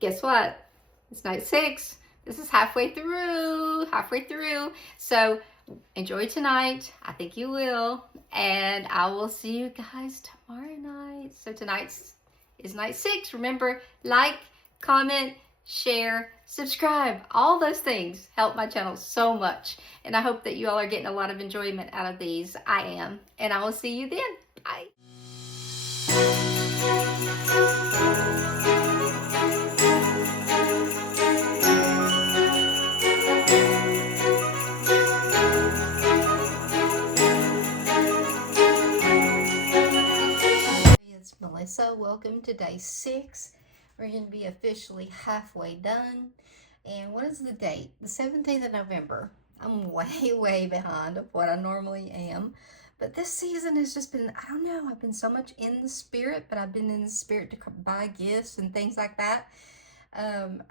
guess what? It's night 6. This is halfway through. So enjoy tonight. I think you will. And I will see you guys tomorrow night. So tonight is night 6. Remember, like, comment, share, subscribe. All those things help my channel so much. And I hope that you all are getting a lot of enjoyment out of these. I am. And I will see you then. Bye. It's Melissa. Welcome to day 6. We're going to be officially halfway done. And what is the date? The 17th of November. I'm way behind of what I normally am. But this season has just been, I don't know, I've been so much in the spirit, but I've been in the spirit to buy gifts and things like that. And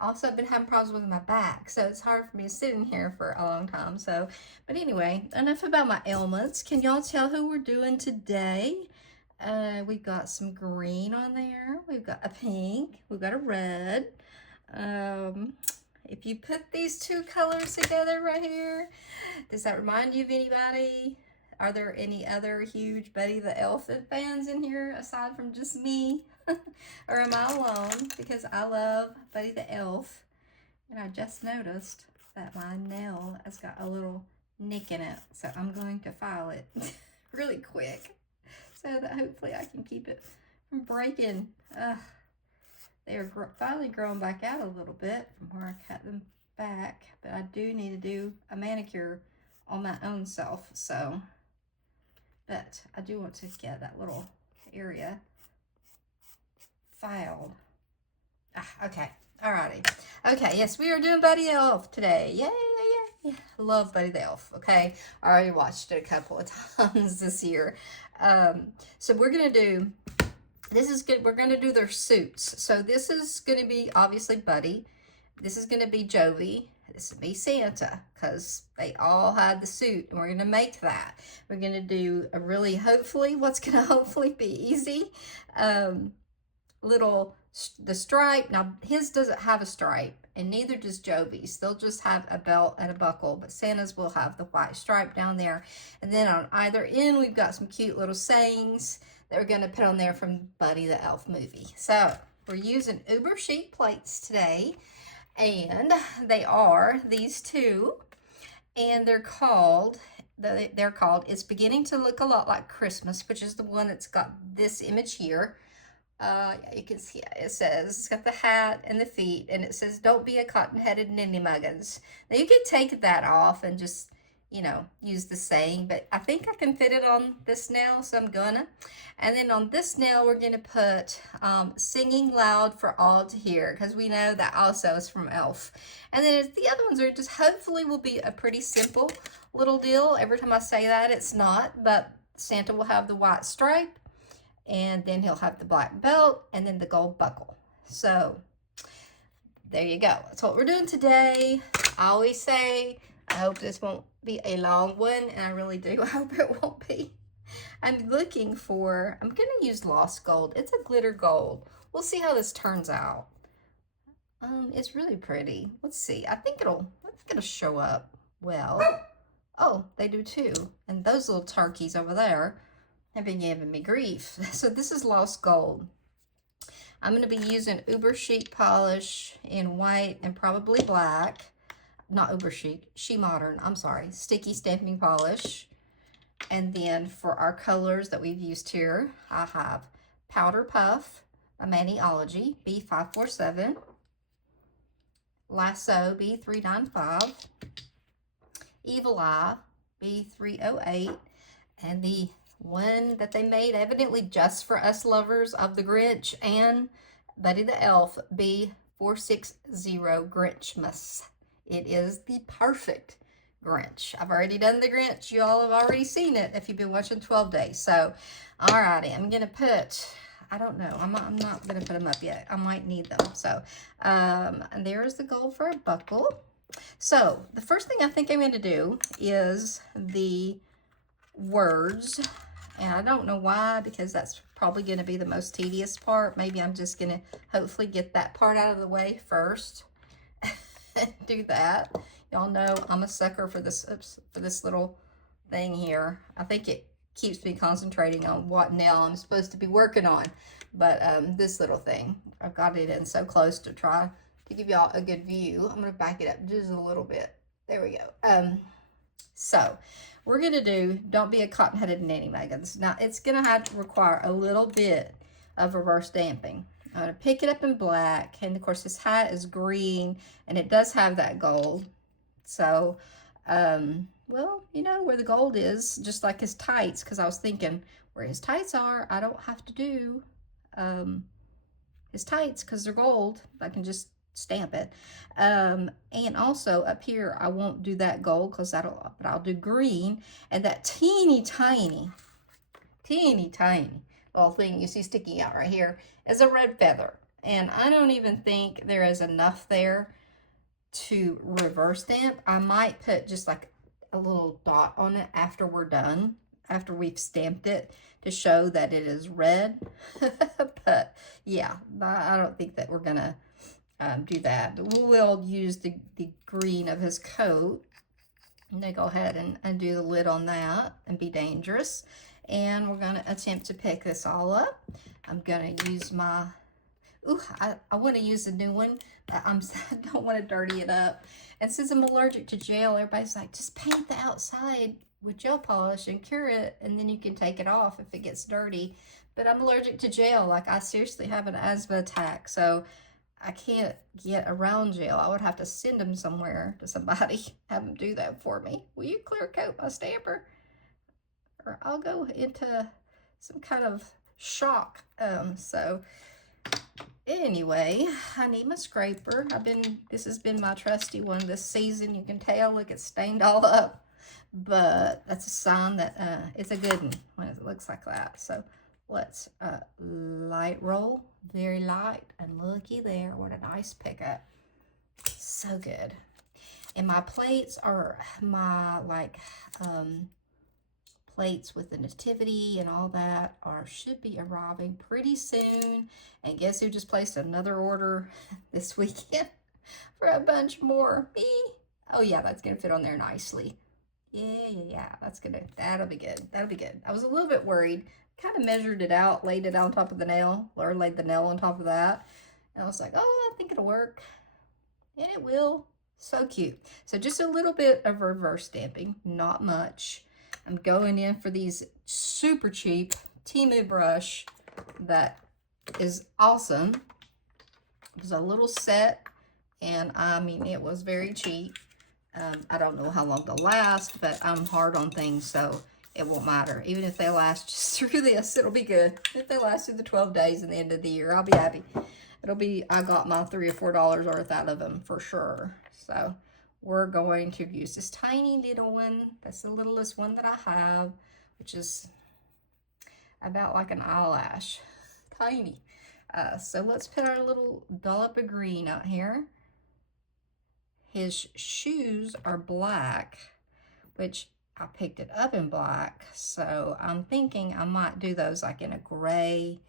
also I've been having problems with my back, so it's hard for me to sit in here for a long time. So, but anyway, enough about my ailments. Can y'all tell who we're doing today? We've got some green on there. We've got a pink. We've got a red. If you put these two colors together right here, does that remind you of anybody? Are there any other huge Buddy the Elf fans in here aside from just me? Or am I alone? Because I love Buddy the Elf. And I just noticed that my nail has got a little nick in it. So I'm going to file it really quick so that hopefully I can keep it from breaking. They're finally growing back out a little bit from where I cut them back. But I do need to do a manicure on my own self. So, but I do want to get that little area filed. Okay. Alrighty. Okay, yes, we are doing Buddy the Elf today. Yay. I love Buddy the Elf, okay? I already watched it a couple of times this year. So we're going to do, this is good. We're going to do their suits. So this is going to be obviously Buddy. This is going to be Jovi. This will be Santa, because they all had the suit, and we're going to make that. We're going to do a really, hopefully, what's going to hopefully be easy, the stripe. Now his doesn't have a stripe, and neither does Jovi's. They'll just have a belt and a buckle, but Santa's will have the white stripe down there. And then on either end, we've got some cute little sayings that we're going to put on there from Buddy the Elf movie. So we're using Uber sheet plates today, and they are these two, and they're called It's Beginning to Look a Lot Like Christmas, which is the one that's got this image here. You can see it says, it's got the hat and the feet, and it says, don't be a cotton-headed ninny-muggins. Now you could take that off and just, use the saying, but I think I can fit it on this nail, so I'm gonna. And then on this nail, we're gonna put singing loud for all to hear, because we know that also is from Elf. And then the other ones are just, hopefully will be a pretty simple little deal. Every time I say that, it's not, but Santa will have the white stripe, and then he'll have the black belt, and then the gold buckle. So there you go. That's what we're doing today. I always say, I hope this won't be a long one, and I really do hope it won't be. I'm going to use Lost Gold. It's a glitter gold. We'll see how this turns out. It's really pretty. Let's see. I think it'll show up well. Oh, they do too. And those little turkeys over there have been giving me grief. So this is Lost Gold. I'm going to be using Uber Chic polish in white and probably black. Not Uber Chic, She Modern, I'm sorry. Sticky stamping polish. And then for our colors that we've used here, I have Powder Puff, a Maniology, B547. Lasso, B395. Evil Eye, B308. And the one that they made evidently just for us lovers of the Grinch and Buddy the Elf, B460 Grinchmas. It is the perfect Grinch. I've already done the Grinch. You all have already seen it if you've been watching 12 Days. So, alrighty, I'm going to put, I don't know, I'm not going to put them up yet. I might need them. So, and there's the gold for a buckle. So, the first thing I think I'm going to do is the words And I don't know why, because that's probably going to be the most tedious part. Maybe I'm just going to hopefully get that part out of the way first. Do that. Y'all know I'm a sucker for this, for this little thing here. I think it keeps me concentrating on what nail I'm supposed to be working on. But this little thing, I've got it in so close to try to give y'all a good view. I'm going to back it up just a little bit. There we go. So we're going to do Don't Be a Cotton-Headed Nanny, Megan. Now, it's going to have to require a little bit of reverse stamping. I'm going to pick it up in black, and of course this hat is green, and it does have that gold. So, well, you know, where the gold is, just like his tights, because I was thinking where his tights are, I don't have to do his tights because they're gold. I can just stamp it. And also up here, I won't do that gold because but I'll do green, and that teeny tiny little thing you see sticking out right here is a red feather. And I don't even think there is enough there to reverse stamp. I might put just like a little dot on it after we're done, after we've stamped it, to show that it is red. But yeah, I don't think that we're gonna do that. We'll use the green of his coat, and then go ahead and do the lid on that and be dangerous. And we're going to attempt to pick this all up. I'm going to use my, I want to use a new one. I don't want to dirty it up. And since I'm allergic to gel, everybody's like, just paint the outside with gel polish and cure it, and then you can take it off if it gets dirty. But I'm allergic to gel. Like, I seriously have an asthma attack, so I can't get around gel. I would have to send them somewhere to somebody, have them do that for me. Will you clear coat my stamper? Or I'll go into some kind of shock. So anyway, I need my scraper. This has been my trusty one this season. You can tell, look, it's stained all up. But that's a sign that it's a good one when it looks like that. So let's light roll, very light, and looky there, what a nice pickup. So good. And my plates are my plates with the nativity and all that should be arriving pretty soon. And guess who just placed another order this weekend for a bunch more? Me. Oh yeah, that's gonna fit on there nicely. Yeah, that'll be good. That'll be good. I was a little bit worried. Kind of measured it out, laid it on top of the nail, or laid the nail on top of that. And I was like, oh, I think it'll work. And it will. So cute. So just a little bit of reverse stamping, not much. I'm going in for these super cheap Temu brush that is awesome. It was a little set, and I mean, it was very cheap. I don't know how long they'll last, but I'm hard on things, so it won't matter. Even if they last just through this, it'll be good. If they last through the 12 days and the end of the year, I'll be happy. I got my $3 or $4 worth out of them for sure. So we're going to use this tiny little one. That's the littlest one that I have, which is about like an eyelash. Tiny. So let's put our little dollop of green out here. His shoes are black, which I picked it up in black. So I'm thinking I might do those like in a gray,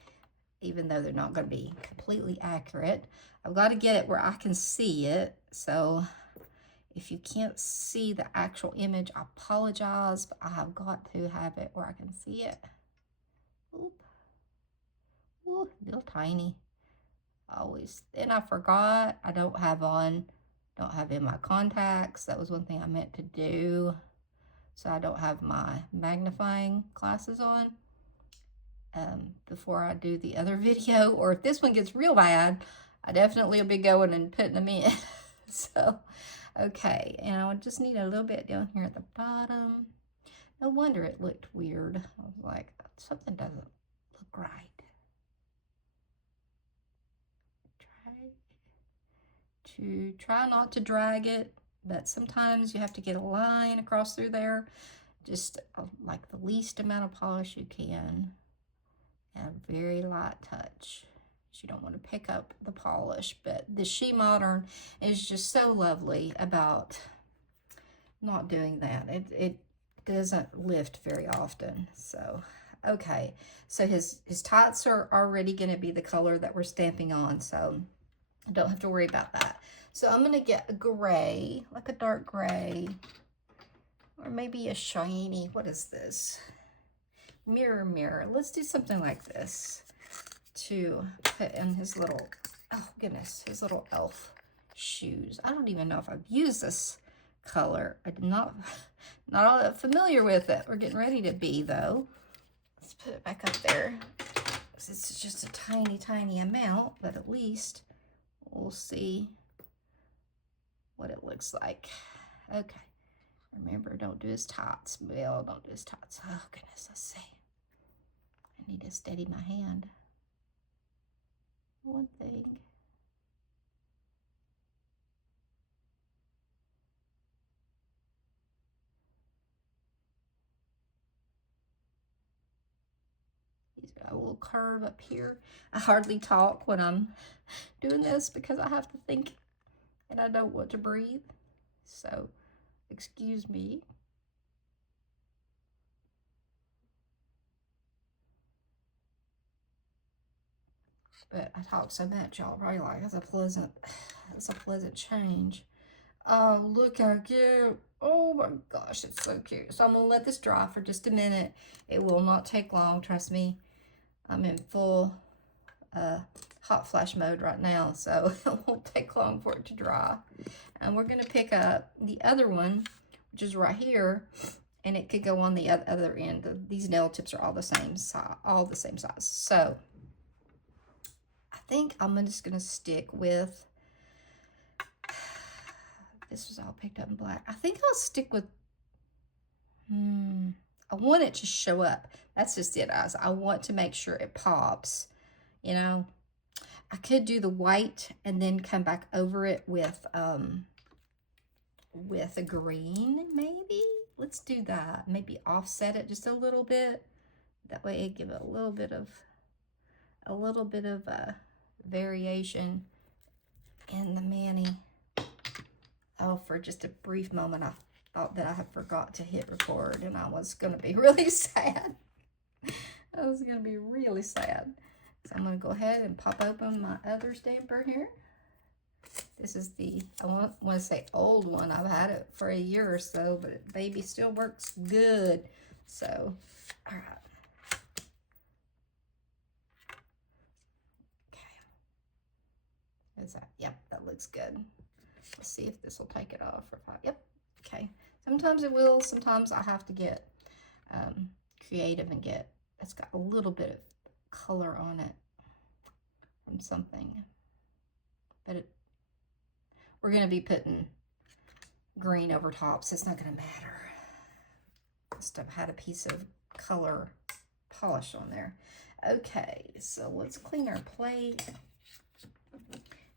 even though they're not going to be completely accurate. I've got to get it where I can see it. So if you can't see the actual image, I apologize, but I have got to have it where I can see it. Oop. Ooh, little tiny. Always. Then I forgot I don't have in my contacts. That was one thing I meant to do. So I don't have my magnifying glasses on before I do the other video. Or if this one gets real bad, I definitely will be going and putting them in. So, okay. And I just need a little bit down here at the bottom. No wonder it looked weird. I was like, something doesn't look right. Try not to drag it, but sometimes you have to get a line across through there. Just like the least amount of polish you can, and a very light touch. You don't want to pick up the polish, but the She Modern is just so lovely about not doing that. It doesn't lift very often. So Okay, so his tights are already going to be the color that we're stamping on, so I don't have to worry about that. So I'm going to get a gray, like a dark gray, or maybe a shiny, what is this? Mirror, mirror. Let's do something like this to put in his little, oh goodness, his little elf shoes. I don't even know if I've used this color. I'm not all that familiar with it. We're getting ready to be, though. Let's put it back up there. It's just a tiny, tiny amount, but at least we'll see what it looks like. Okay. Remember, don't do his tots. Well, don't do his tots. Oh, goodness, let's see. I need to steady my hand. One thing. He's got a little curve up here. I hardly talk when I'm doing this because I have to think and I don't want to breathe. So, excuse me. But I talk so much, y'all probably like, that's a pleasant change. Oh, look how cute. Oh my gosh, it's so cute. So I'm gonna let this dry for just a minute. It will not take long, trust me. I'm in full hot flash mode right now, so it won't take long for it to dry. And we're gonna pick up the other one, which is right here, and it could go on the other end. These nail tips are all the same size, So I think I'm just gonna stick with, this was all picked up in black. I think I'll stick with, I want it to show up. That's just it, guys. I want to make sure it pops, you know. I could do the white and then come back over it with a green, maybe. Let's do that. Maybe offset it just a little bit. That way it give it a little bit of variation in the mani. Oh, for just a brief moment, I thought that I had forgot to hit record, and I was going to be really sad. I was going to be really sad. So I'm going to go ahead and pop open my other stamper here. This is the, I want to say old one. I've had it for a year or so, but it, baby, still works good. So, all right. Okay. Is that, yep, that looks good. Let's see if this will take it off. Yep, okay. Sometimes it will. Sometimes I have to get creative and get, it's got a little bit of color on it from something. But we're going to be putting green over top, so it's not going to matter. Must have had a piece of color polish on there. Okay, so let's clean our plate.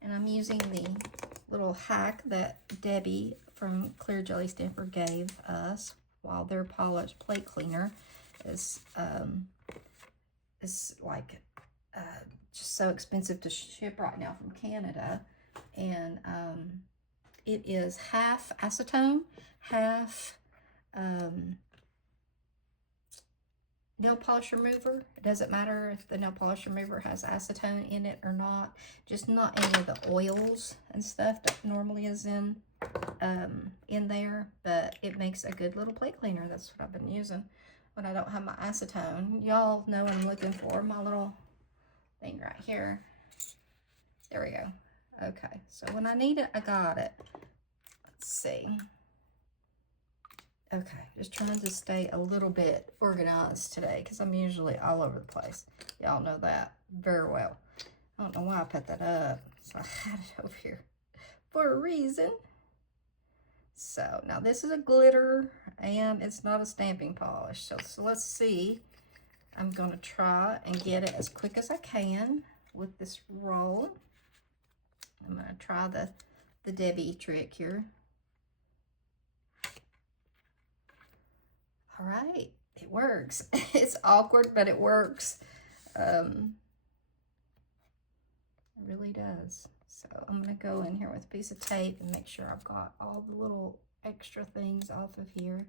And I'm using the little hack that Debbie from Clear Jelly Stamper gave us while their polished plate cleaner is like just so expensive to ship right now from Canada. And it is half acetone, half nail polish remover. It doesn't matter if the nail polish remover has acetone in it or not. Just not any of the oils and stuff that normally is in there. But it makes a good little plate cleaner. That's what I've been using when I don't have my acetone. Y'all know what I'm looking for. My little thing right here. There we go. Okay, so when I need it, I got it. Let's see. Okay, just trying to stay a little bit organized today because I'm usually all over the place. Y'all know that very well. I don't know why I put that up. So I had it over here for a reason. So now this is a glitter and it's not a stamping polish. So let's see. I'm going to try and get it as quick as I can with this roll. I'm going to try the Debbie trick here. All right, it works. It's awkward, but it works. It really does. So I'm going to go in here with a piece of tape and make sure I've got all the little extra things off of here.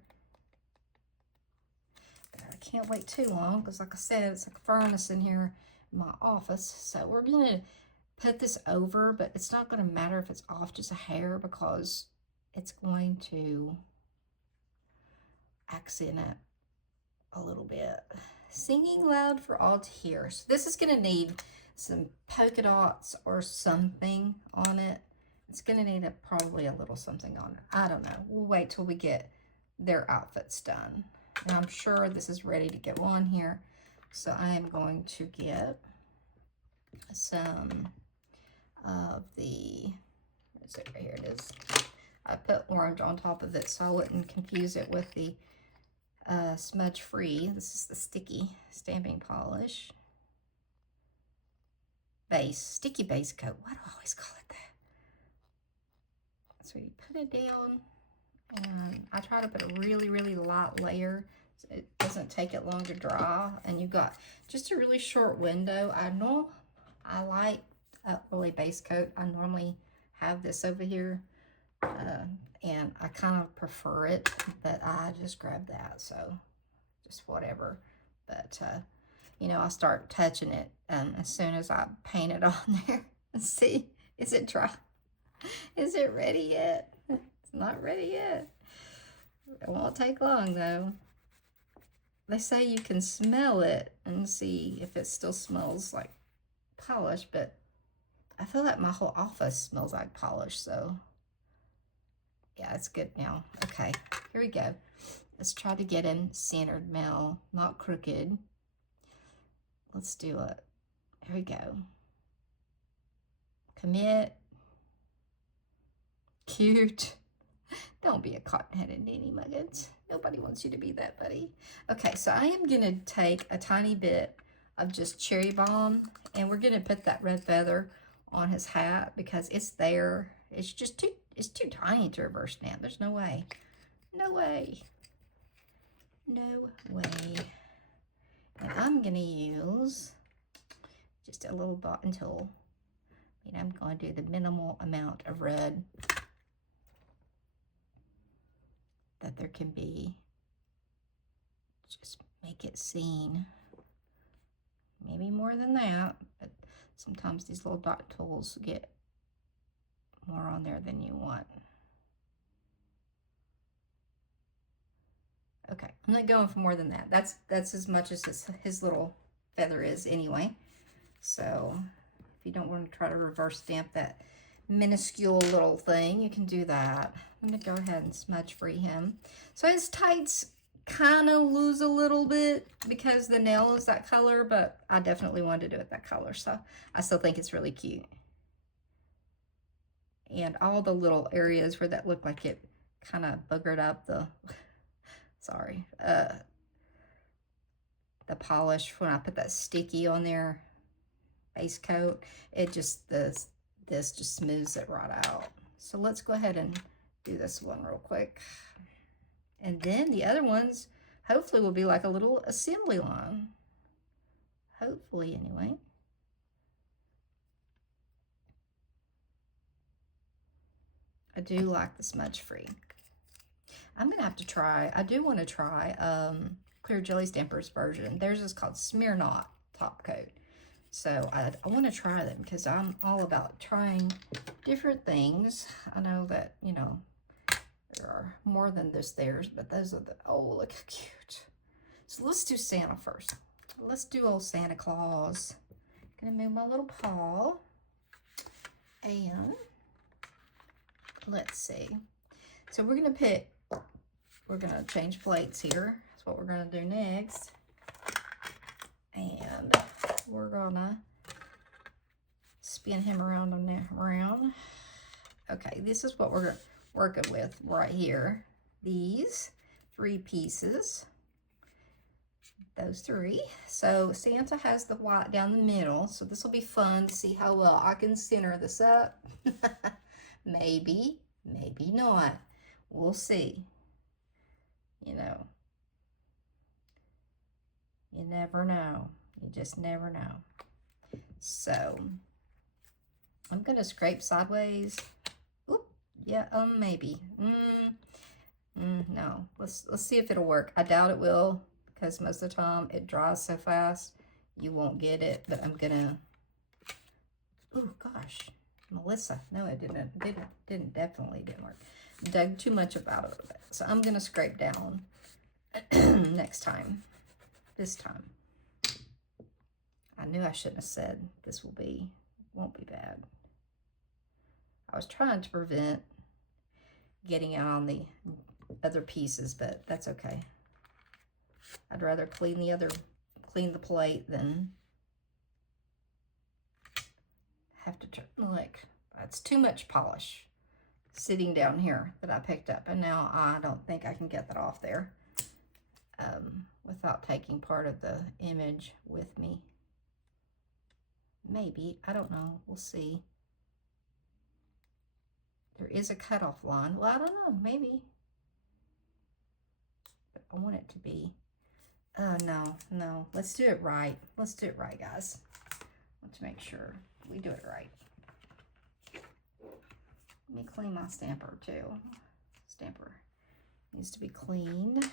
I can't wait too long because, like I said, it's like a furnace in here in my office. So we're going to put this over, but it's not going to matter if it's off just a hair because it's going to accent it a little bit. Singing loud for all to hear. So this is going to need some polka dots or something on it. It's going to need probably a little something on it. I don't know. We'll wait till we get their outfits done. And I'm sure this is ready to go on here. So I am going to get some of the, where is it? Right here it is. I put orange on top of it so I wouldn't confuse it with the smudge free. This is the sticky stamping polish. Base, sticky base coat. Why do I always call it that? So you put it down, and I try to put a really, really light layer so it doesn't take it long to dry. And you've got just a really short window. I like a really base coat. I normally have this over here, and I kind of prefer it, but I just grabbed that, so just whatever. But you know, I start touching it as soon as I paint it on there. Let's see, is it dry? Is it ready yet? It's not ready yet. It won't take long though. They say you can smell it and see if it still smells like polish, but I feel like my whole office smells like polish, so yeah, it's good now. Okay, here we go. Let's try to get him centered, Mel, not crooked. Let's do it. Here we go. Commit. Cute. Don't be a cotton-headed Nanny Muggins. Nobody wants you to be that, buddy. Okay, so I am going to take a tiny bit of just cherry balm, and we're going to put that red feather on his hat because it's there. It's just too tiny to reverse stamp. There's no way. No way. No way. And I'm going to use just a little dotting tool. And I'm going to do the minimal amount of red that there can be. Just make it seen. Maybe more than that, but sometimes these little dot tools get more on there than you want. Okay, I'm not going for more than that. That's as much as his little feather is anyway. So if you don't want to try to reverse stamp that minuscule little thing, you can do that. I'm going to go ahead and smudge free him. So his tights kind of lose a little bit because the nail is that color, but I definitely wanted to do it that color, so I still think it's really cute. And all the little areas where that looked like it kind of boogered up the the polish when I put that sticky on there base coat, it just this just smooths it right out. So let's go ahead and do this one real quick, and then the other ones hopefully will be like a little assembly line, hopefully anyway. I do like the smudge free. I'm gonna have to try, I do want to try Clear Jelly Stampers version. Theirs is called Smearnot Top Coat. So I want to try them because I'm all about trying different things. I know that, you know, there are more than just theirs, but those are the, oh, look how cute. So let's do Santa first. Let's do old Santa Claus. Gonna move my little paw. And let's see. So we're gonna change plates here. That's what we're gonna do next. And we're gonna spin him around on there, around. Okay, this is what we're working with right here. These 3 pieces, those 3. So Santa has the white down the middle, so this will be fun to see how well I can center this up. Maybe, maybe not. We'll see. You know, you never know. You just never know. So I'm gonna scrape sideways. Oop, yeah, maybe. No, let's see if it'll work. I doubt it will because most of the time it dries so fast you won't get it. But I'm gonna, oh gosh, Melissa, no, it definitely didn't work. Dug too much about it. So I'm gonna scrape down next time, this time. I knew I shouldn't have said this won't be bad. I was trying to prevent getting out on the other pieces, but that's okay. I'd rather clean the plate than have to turn, like, that's too much polish sitting down here that I picked up, and now I don't think I can get that off there without taking part of the image with me. Maybe, I don't know, we'll see. There is a cutoff line. Well, I don't know, maybe. But I want it to be, no, let's do it right. Let's do it right, guys. Let's make sure we do it right. Let me clean my stamper too. Stamper needs to be cleaned.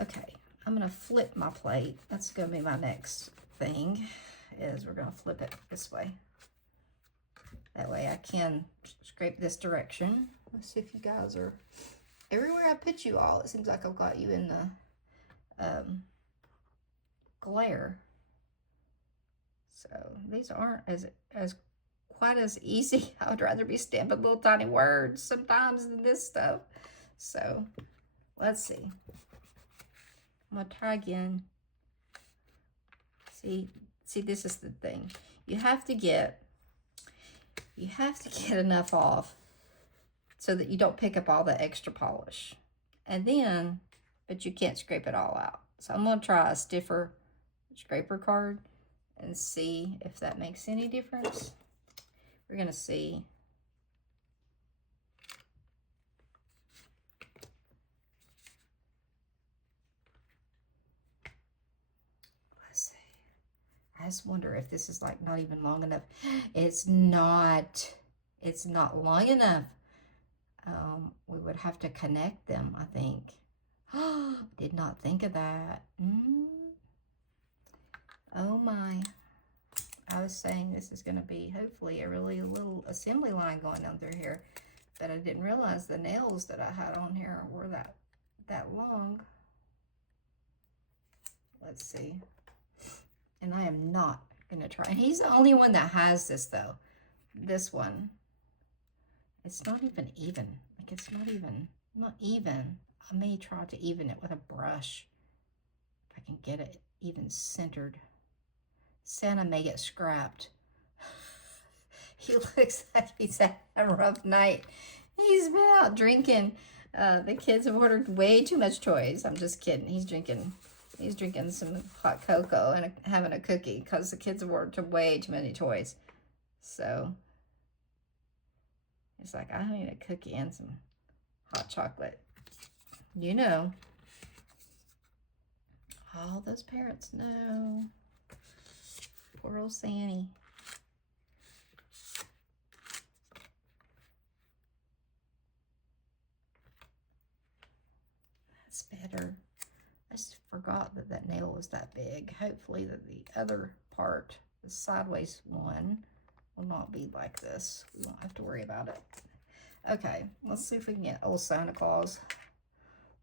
Okay, I'm gonna flip my plate. That's gonna be my next thing, is we're gonna flip it this way. That way I can scrape this direction. Let's see if you guys are, everywhere I put you all, it seems like I've got you in the glare. So these aren't as quite as easy. I would rather be stamping little tiny words sometimes than this stuff. So let's see. I'm gonna try again. See, this is the thing. You have to get enough off so that you don't pick up all the extra polish. And then, but you can't scrape it all out. So I'm gonna try a stiffer scraper card and see if that makes any difference. We're gonna see. Let's see. I just wonder if this is like not even long enough. It's not long enough. We would have to connect them, I think. Did not think of that. Oh my. I was saying this is going to be hopefully a little assembly line going down through here, but I didn't realize the nails that I had on here were that long. Let's see. And I am not going to try. And he's the only one that has this though. This one. It's not even even. Like it's not even. I may try to even it with a brush. If I can get it even centered. Santa may get scrapped. He looks like he's had a rough night. He's been out drinking. The kids have ordered way too much toys. I'm just kidding. He's drinking some hot cocoa and having a cookie because the kids have ordered way too many toys. So it's like, I need a cookie and some hot chocolate. You know. All those parents know. Poor old Sanny. That's better. I just forgot that nail was that big. Hopefully that the other part, the sideways one, will not be like this. We won't have to worry about it. Okay, let's see if we can get old Santa Claus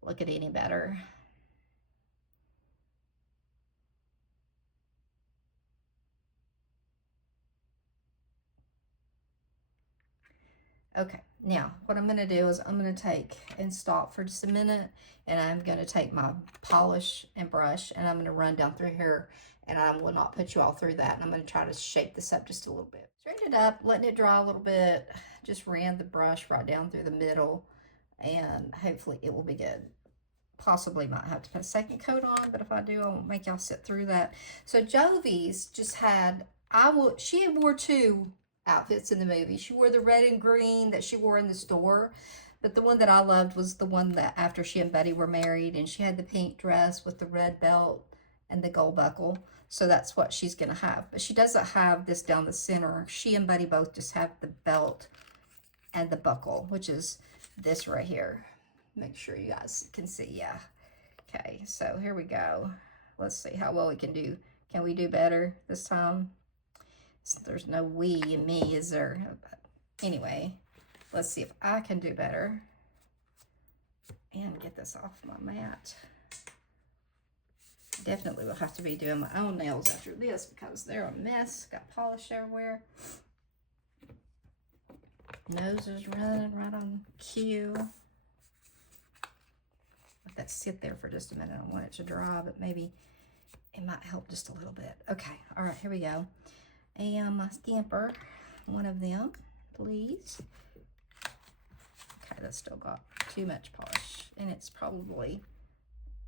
look at any better. Okay, now what I'm going to do is I'm going to take and stop for just a minute, and I'm going to take my polish and brush, and I'm going to run down through here, and I will not put you all through that, and I'm going to try to shape this up just a little bit. Straighten it up, letting it dry a little bit, just ran the brush right down through the middle, and hopefully it will be good. Possibly might have to put a second coat on, but if I do, I won't make y'all sit through that. So Jovi's just had, she wore two outfits in the movie. She wore the red and green that she wore in the store, but the one that I loved was the one that after she and Buddy were married, and she had the pink dress with the red belt and the gold buckle. So that's what she's gonna have, but she doesn't have this down the center. She and Buddy both just have the belt and the buckle, which is this right here. Make sure you guys can see. Yeah, Okay, so here we go. Let's see how well we can do. Can we do better this time? So there's no we in me, is there? Anyway, let's see if I can do better. And get this off my mat. Definitely will have to be doing my own nails after this because they're a mess. Got polish everywhere. Nose is running right on cue. Let that sit there for just a minute. I don't want it to dry, but maybe it might help just a little bit. Okay, all right, here we go. And my stamper, one of them, please. Okay, that's still got too much polish, and it's probably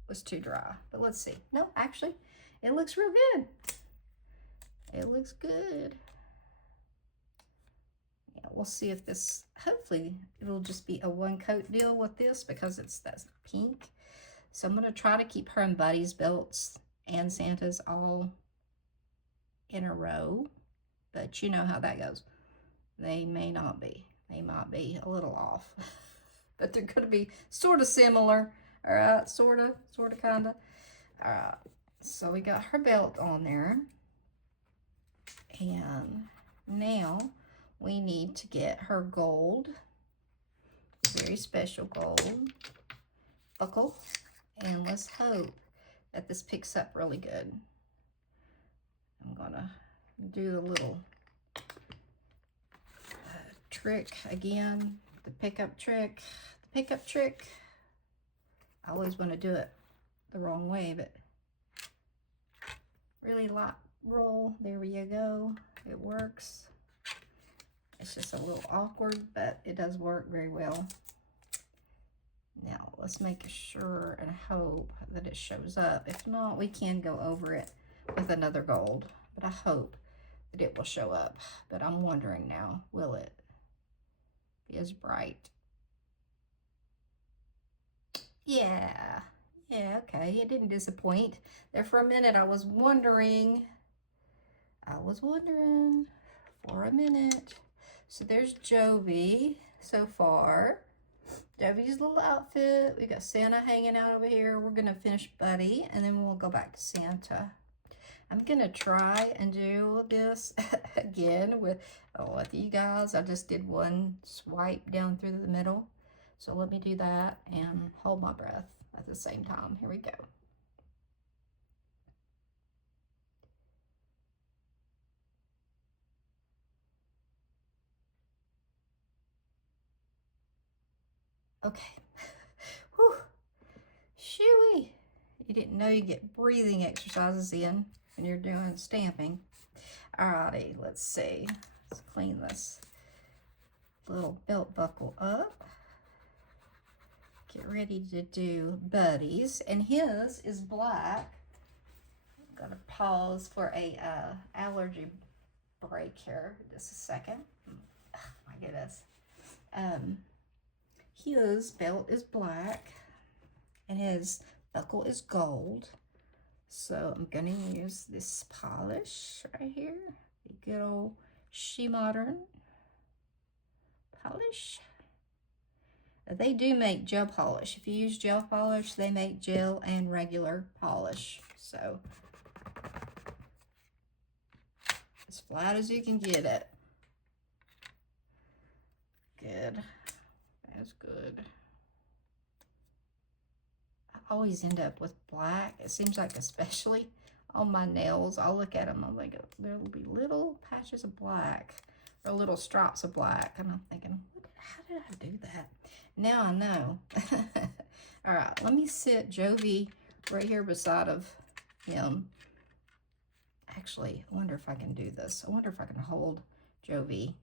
was too dry, but let's see. No, actually, it looks real good. It looks good. Yeah, we'll see if this, hopefully it'll just be a one coat deal with this because that's pink. So I'm gonna try to keep her and Buddy's belts and Santa's all in a row, but you know how that goes. They may not be. They might be a little off, but they're gonna be sort of similar. All right, sort of, kind of. All right, so we got her belt on there. And now we need to get her gold, very special gold buckle. And let's hope that this picks up really good. I'm gonna do the little trick again, the pickup trick. The pickup trick. I always want to do it the wrong way, but really light roll. There you go. It works. It's just a little awkward, but it does work very well. Now, let's make sure and hope that it shows up. If not, we can go over it with another gold, but I hope that it will show up. But I'm wondering now, will it be as bright? Yeah, okay, it didn't disappoint. There for a minute, I was wondering for a minute. So there's Jovi so far. Jovi's little outfit. We got Santa hanging out over here. We're gonna finish Buddy, and then we'll go back to Santa. I'm gonna try and do this again with you guys. I just did one swipe down through the middle. So let me do that and hold my breath at the same time. Here we go. Okay. Whew. Shooey. You didn't know you get breathing exercises in when you're doing stamping. Alrighty, let's see. Let's clean this little belt buckle up. Get ready to do Buddy's, and his is black. I'm gonna pause for a allergy break here just a second. Oh, my goodness. His belt is black and his buckle is gold. So I'm gonna use this polish right here, the good old She Modern polish. They do make gel polish. If you use gel polish, they make gel and regular polish. So as flat as you can get it. Good. That's good. I always end up with black. It seems like especially on my nails. I'll look at them. I'm like, there will be little patches of black or little stripes of black. And I'm thinking, how did I do that? Now I know. All right, let me sit Jovi right here beside of him. Actually, I wonder if I can do this. I wonder if I can hold Jovi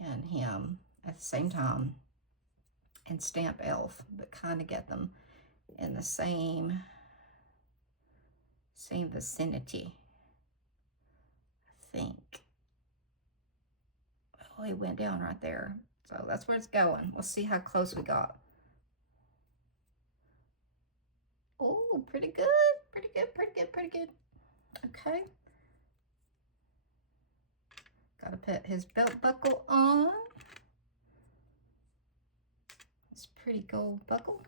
and him at the same time and stamp Elf, but kind of get them in the same vicinity, I think. Oh, it went down right there. So that's where it's going. Let's see how close we got. Oh, pretty good, pretty good, pretty good, pretty good. Okay. Gotta put his belt buckle on. This pretty gold buckle.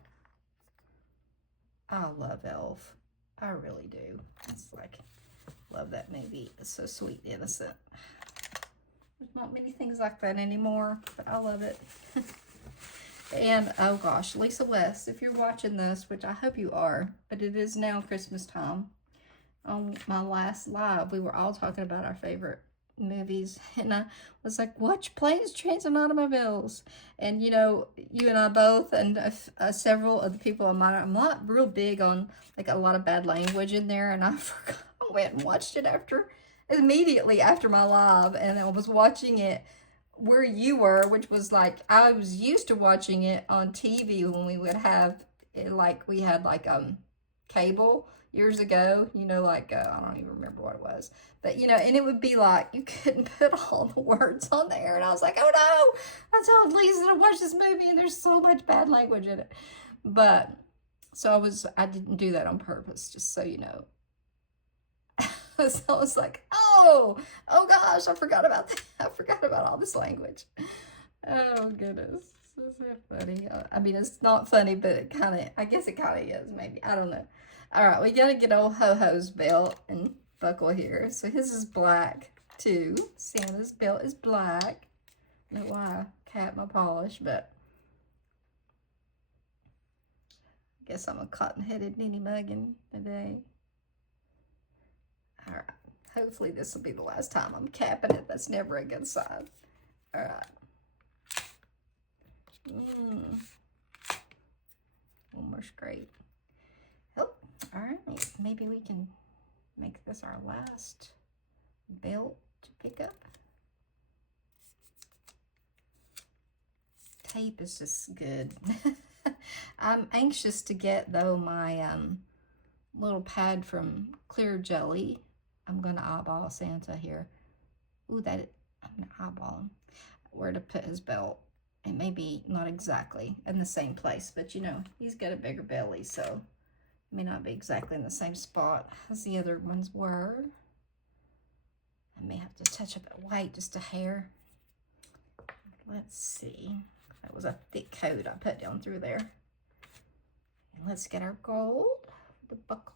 I love Elf. I really do. It's like, love that movie. It's so sweet and innocent. There's not many things like that anymore, but I love it. And, oh gosh, Lisa West, if you're watching this, which I hope you are, but it is now Christmas time. On my last live, we were all talking about our favorite movies, and I was like, watch Planes, Trains, and Automobiles. And you know, you and I both, and several of the people I'm not real big on like a lot of bad language in there, and I forgot. I went and watched it immediately after my live, and I was watching it where you were, which was like, I was used to watching it on TV when we would have it, like we had like cable years ago, you know, like I don't even remember what it was, but you know, and it would be like you couldn't put all the words on there, and I was like, oh no, I told Lisa to watch this movie and there's so much bad language in it. But so I didn't do that on purpose, just so you know. So I was like, oh gosh, I forgot about that. I forgot about all this language. Oh goodness, this is so funny. I mean, it's not funny, but it kind of, I guess it kind of is, maybe, I don't know. All right, we got to get old Ho-Ho's belt and buckle here. So his is black, too. Santa's belt is black. I don't know why I capped my polish, but I guess I'm a cotton-headed ninny muggin today. All right, hopefully this will be the last time I'm capping it. That's never a good sign. All right. One more scrape. Oh, all right, maybe we can make this our last belt to pick up. Tape is just good. I'm anxious to get, though, my little pad from Clear Jelly. I'm going to eyeball Santa here. Ooh, I'm going to eyeball him. Where to put his belt. It may be not exactly in the same place, but you know, he's got a bigger belly, so it may not be exactly in the same spot as the other ones were. I may have to touch up that white just a hair. Let's see. That was a thick coat I put down through there. And let's get our gold, the buckle.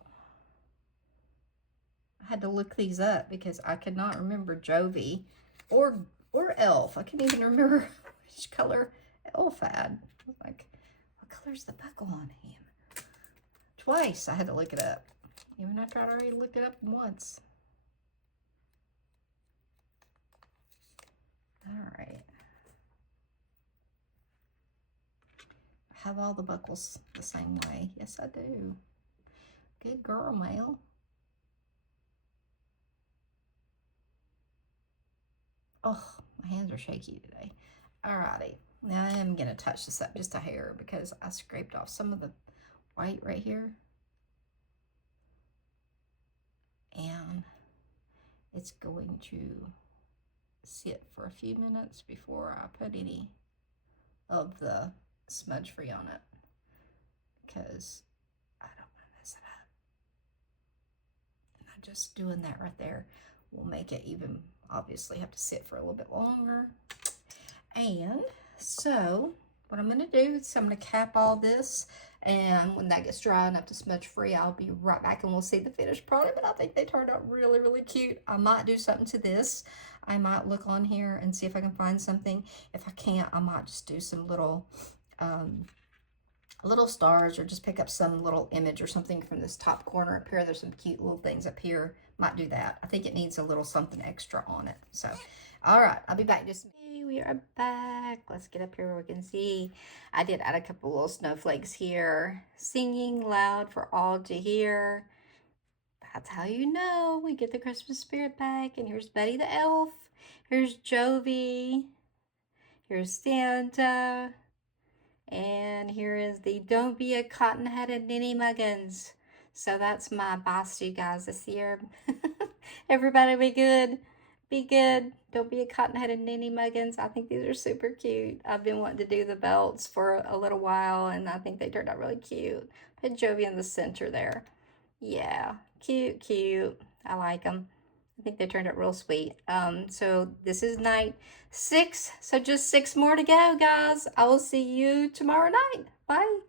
I had to look these up because I could not remember Jovi or Elf. I couldn't even remember which color Elf had. I was like, what color's the buckle on him? Twice I had to look it up, even after I'd already looked it up once. All right. I have all the buckles the same way. Yes, I do. Good girl, Mel. Oh, my hands are shaky today. Alrighty, now I am gonna touch this up just a hair because I scraped off some of the white right here. And it's going to sit for a few minutes before I put any of the smudge free on it, because I don't want to mess it up. And just doing that right there will make it even, obviously, have to sit for a little bit longer. And so what I'm going to do is I'm going to cap all this, and when that gets dry enough to smudge free, I'll be right back and we'll see the finished product. But I think they turned out really, really cute. I might do something to this. I might look on here and see if I can find something. If I can't, I might just do some little stars, or just pick up some little image or something from this top corner up here. There's some cute little things up here. Might do that. I think it needs a little something extra on it. So, all right, I'll be back just. We are back. Let's get up here where we can see. I did add a couple little snowflakes here, singing loud for all to hear. That's how you know we get the Christmas spirit back. And here's Betty the Elf. Here's Jovi. Here's Santa. And here is the Don't Be a Cotton-Headed Ninny Muggins. So that's my advice to you guys this year. Everybody be good. Be good. Don't be a cotton-headed ninny muggins. I think these are super cute. I've been wanting to do the belts for a little while, and I think they turned out really cute. Put Jovi in the center there. Yeah, cute, cute. I like them. I think they turned out real sweet. So this is night 6. So just 6 more to go, guys. I will see you tomorrow night. Bye.